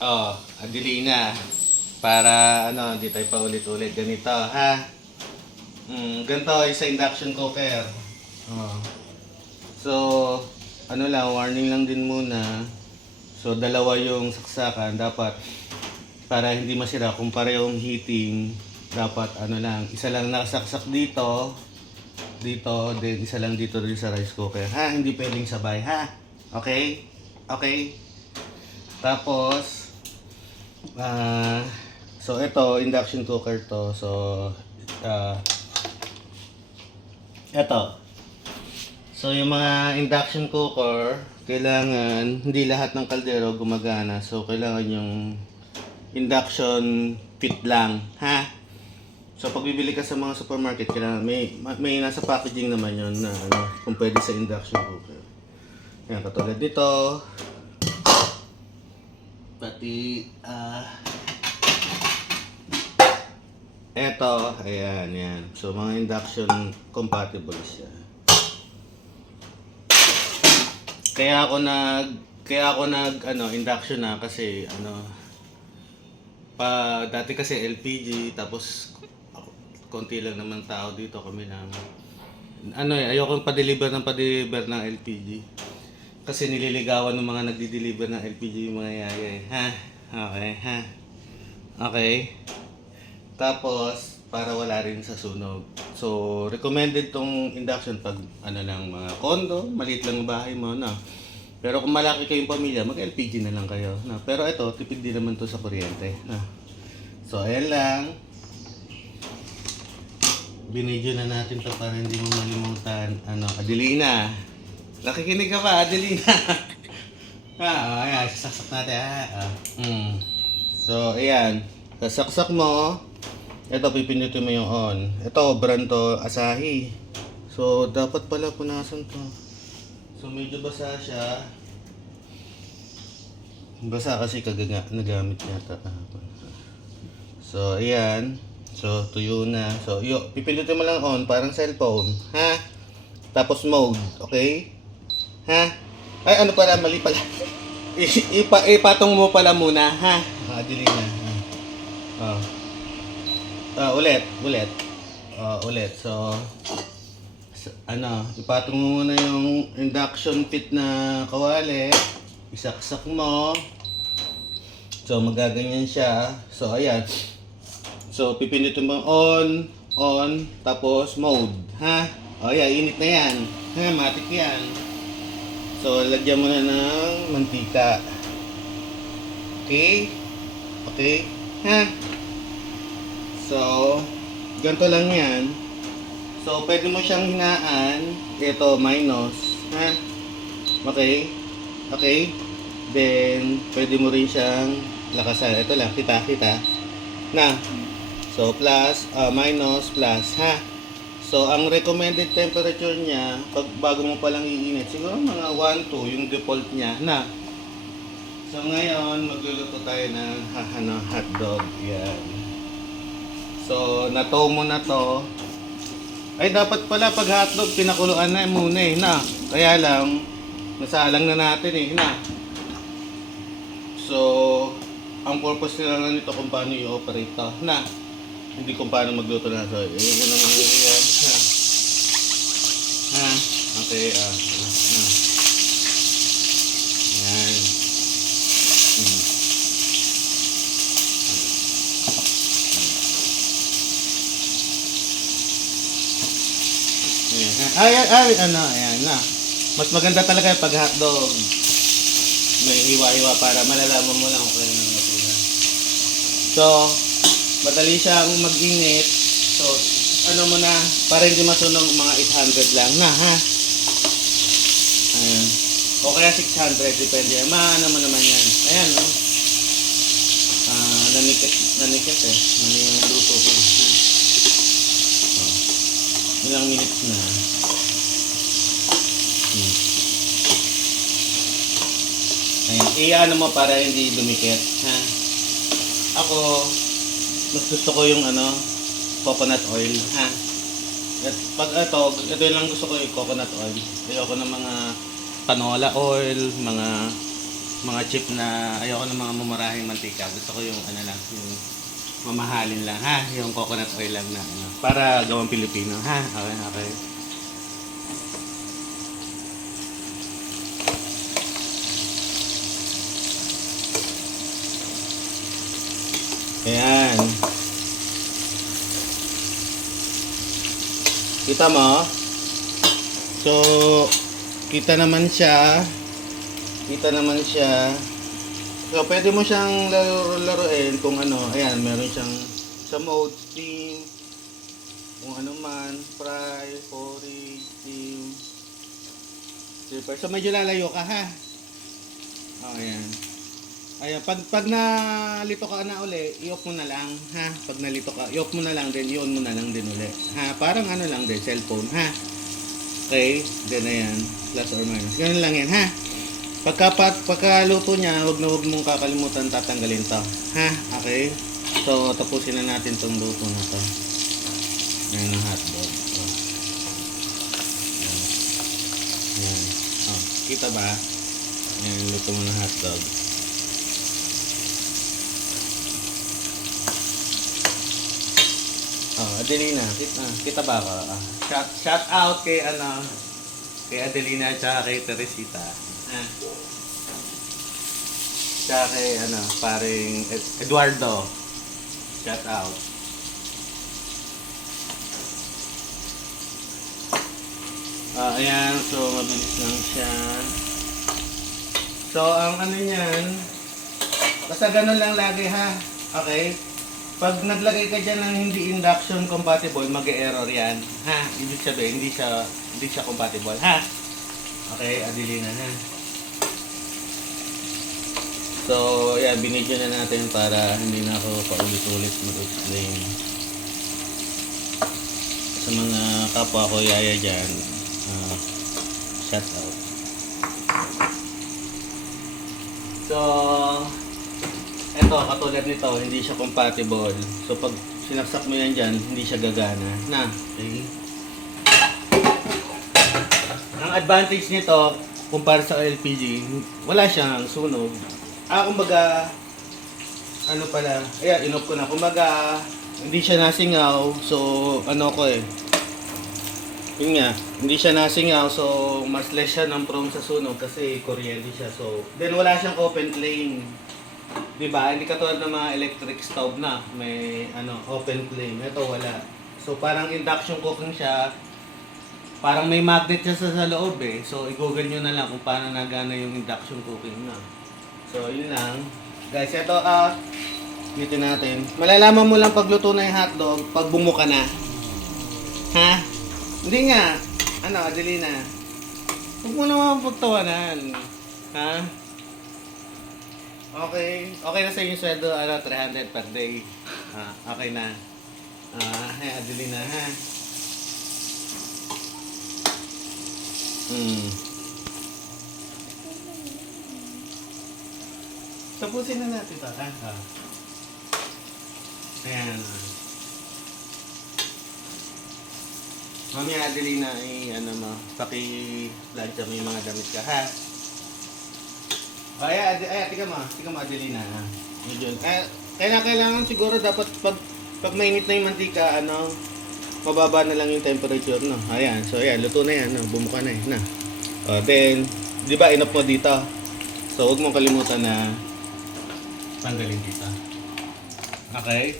Oh, Adelina. Para ano, hindi tayo paulit-ulit. Ganito, ha? Mm, ganito isa induction cooker. Oh. So, ano lang, warning lang din muna. So, dalawa yung saksakan. Dapat, para hindi masira, kung parehong heating, dapat ano lang, isa lang nakasaksak dito, dito, then isa lang dito rin sa rice cooker. Ha? Hindi pwedeng sabay, ha? Okay? Okay? Tapos, ah, so ito, induction cooker to. So, ah, ito. So, yung mga induction cooker, kailangan, hindi lahat ng kaldero gumagana. So, kailangan yung induction fit lang, ha? So, pag bibili ka sa mga supermarket, kailangan may, may nasa packaging naman yun na ano, kung pwede sa induction cooker. Yan, katulad dito. Pati, ah, eto, ayan, yan. So, mga induction compatible siya. Kaya ako nag, kaya ako nag, ano, induction na kasi, ano, pa, dati kasi LPG, tapos, konti lang naman tao dito kami lang. Ano eh, ayoko pa-deliver ng pa-deliver ng LPG. Kasi nililigawan ng mga nagdi-deliver ng LPG yung mga yaya eh. Ha? Okay, ha? Okay. Tapos, para wala rin sa sunog. So, recommended tong induction pag ano lang mga kondo, maliit lang bahay mo, na. Pero kung malaki kayong pamilya, mag-LPG na lang kayo. Na. Pero ito, tipid din naman to sa kuryente. Na. So, ayan lang. Binidyo na natin to para hindi mo malimutan. Ano, Adelina. Nakikinig ka ba, Adelina? ah, oh, ayan. Sasaksak natin, ha? Ah. Mm. So, ayan. Sasaksak mo. Ito, pipindutin mo yung on. Ito, brand to, Asahi. So, dapat pala punasan to. So, medyo basa siya. Basa kasi kagaga, nagamit yata kahapon. So, ayan. So, tuyo na. So, yo, pipindutin mo lang on, parang cellphone. Ha? Tapos mode, okay? Ha? Ay, ano pala, mali pala. Ipa, ipatong mo pala muna, ha? Ah, na. Oh. Ah, ulit, ulit. Ah, ulit. So, s- ano, ipatong mo muna yung induction fit na kawali. Isaksak mo. So, magaganyan siya. So, ayan. So, pipindutin mo on, on, tapos mode. Ha? O, yeah, init na yan. Ha, matik yan. So, lagyan mo na ng mantika. Okay? Okay? Ha? So, ganito lang yan. So, pwede mo siyang hinaan. Ito, minus. Ha? Okay? Okay? Then, pwede mo rin siyang lakasan. Ito lang, kita, kita. Na. So, plus, ah, minus, plus, ha? So, ang recommended temperature niya, pag bago mo palang iinit, siguro mga 1, 2, yung default niya, na. So, ngayon, magluluto tayo ng ha, ano, hotdog. Yan. So, nato mo na to. Ay, dapat pala pag hotdog, pinakuluan na muna eh, na. Kaya lang, nasalang na natin eh, na. So, ang purpose nila nito kung paano i-operate to, na. Hindi kung paano magluto na. So, yun yun ang yan. Ha. Ha. Okay, ah. ah. Yan. Hmm. Ay, ay, ay, ano, ayan na. Mas maganda talaga pag hotdog. May hiwa-hiwa para malalaman mo lang kung ang natulan. So, madali siyang mag-init. So, ano mo na, para hindi masunog mga 800 lang na, ha? Ayan. O kaya 600, depende. Maano mo naman yan. Ayan, no? Ah, nanikit, nanikit eh. Mali yung luto ko. Oh. Ilang minutes na. Hmm. Ayan, iyan mo para hindi dumikit, ha? Ako, mas gusto ko yung ano, coconut oil, ha? At pag ito, ito lang gusto ko yung coconut oil. Ayoko ng mga canola oil, mga mga chip na ayoko ng mga mumurahing mantika. Gusto ko yung ano lang, yung mamahalin lang ha, yung coconut oil lang na ano, para gawang Pilipino ha. Okay, okay. Ayan. Kita mo? So, kita naman siya. Kita naman siya. So, pwede mo siyang laro-laruin kung ano. Ayan, meron siyang sa mode, steam, kung ano man, fry, porridge, steam, stripper. So, medyo lalayo ka ha. Oh, ayan. Ayan, pag, pag nalito ka na uli, i-off mo na lang, ha? Pag nalito ka, i-off mo na lang din, i-on mo na lang din uli. Ha? Parang ano lang din, cellphone, ha? Okay, then ayan, plus or minus. Ganun lang yan, ha? Pagka, pag, pagkaluto niya, huwag na huwag mong kakalimutan tatanggalin to. Ha? Okay? So, tapusin na natin tong luto na to. Ayan ang hotdog. Oh. Ayan. Ayan. Oh, kita ba? Ayan, luto mo ng hotdog. Adelina, kita, kita ba ako? Ah, shout, shout out kay ano, kay Adelina at saka kay Teresita. Ah. Tsaka kay ano, paring Ed- Eduardo. Shout out. Ah, ayan, so mabilis lang siya. So, ang ano niyan, basta ganun lang lagi ha. Okay? Pag naglagay ka dyan ng hindi induction compatible, mag-error yan. Ha? Ibig sabihin, hindi siya, hindi siya compatible. Ha? Okay, Adelina na. So, yan, binidyo na natin para hindi na ako paulit-ulit mag-explain. Sa mga kapwa ko yaya dyan, uh, shout out. So, eto, katulad nito, hindi siya compatible. So, pag sinaksak mo yan dyan, hindi siya gagana. Na, okay? Ang advantage nito, kumpara sa LPG, wala siyang sunog. Ah, kumbaga, ano pala, ayan, inop ko na. Kumbaga, hindi siya nasingaw, so, ano ko eh, yun nga, hindi siya nasingaw, so mas less siya ng prone sa sunog kasi kuryente siya. So, then wala siyang open flame. 'Di ba? Hindi katulad ng mga electric stove na may ano, open flame. Ito wala. So parang induction cooking siya. Parang may magnet siya sa, sa loob eh. So i-google nyo na lang kung paano nagana yung induction cooking na. So yun lang. Guys, ito ah dito natin. Malalaman mo lang pagluto na yung hotdog pag bumuka na. Ha? Hindi nga. Ano, Adelina? Huwag mo naman pagtawanan. Ha? Okay. Okay na sa inyo sweldo, ano, 300 per day. Ah, okay na. Ah, hey, Adelina, ha? Hmm. Tapusin na natin ito, ha? Ah. Ayan. Mamaya Adelina ay ano mo, mo yung mga damit ka ha. Ay, ay, ay, tika mo, tika mo Adelina. Medyo, eh, kaya kailangan siguro dapat pag pag mainit na yung mantika, ano, mababa na lang yung temperature, no? Ayan, so ayan, luto na yan, no? bumuka na eh, na. O, then, di ba, inop mo dito? So, huwag mong kalimutan na tanggalin dito. Okay?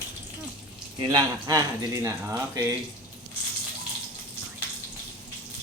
Yun lang, ha, Adelina. Okay.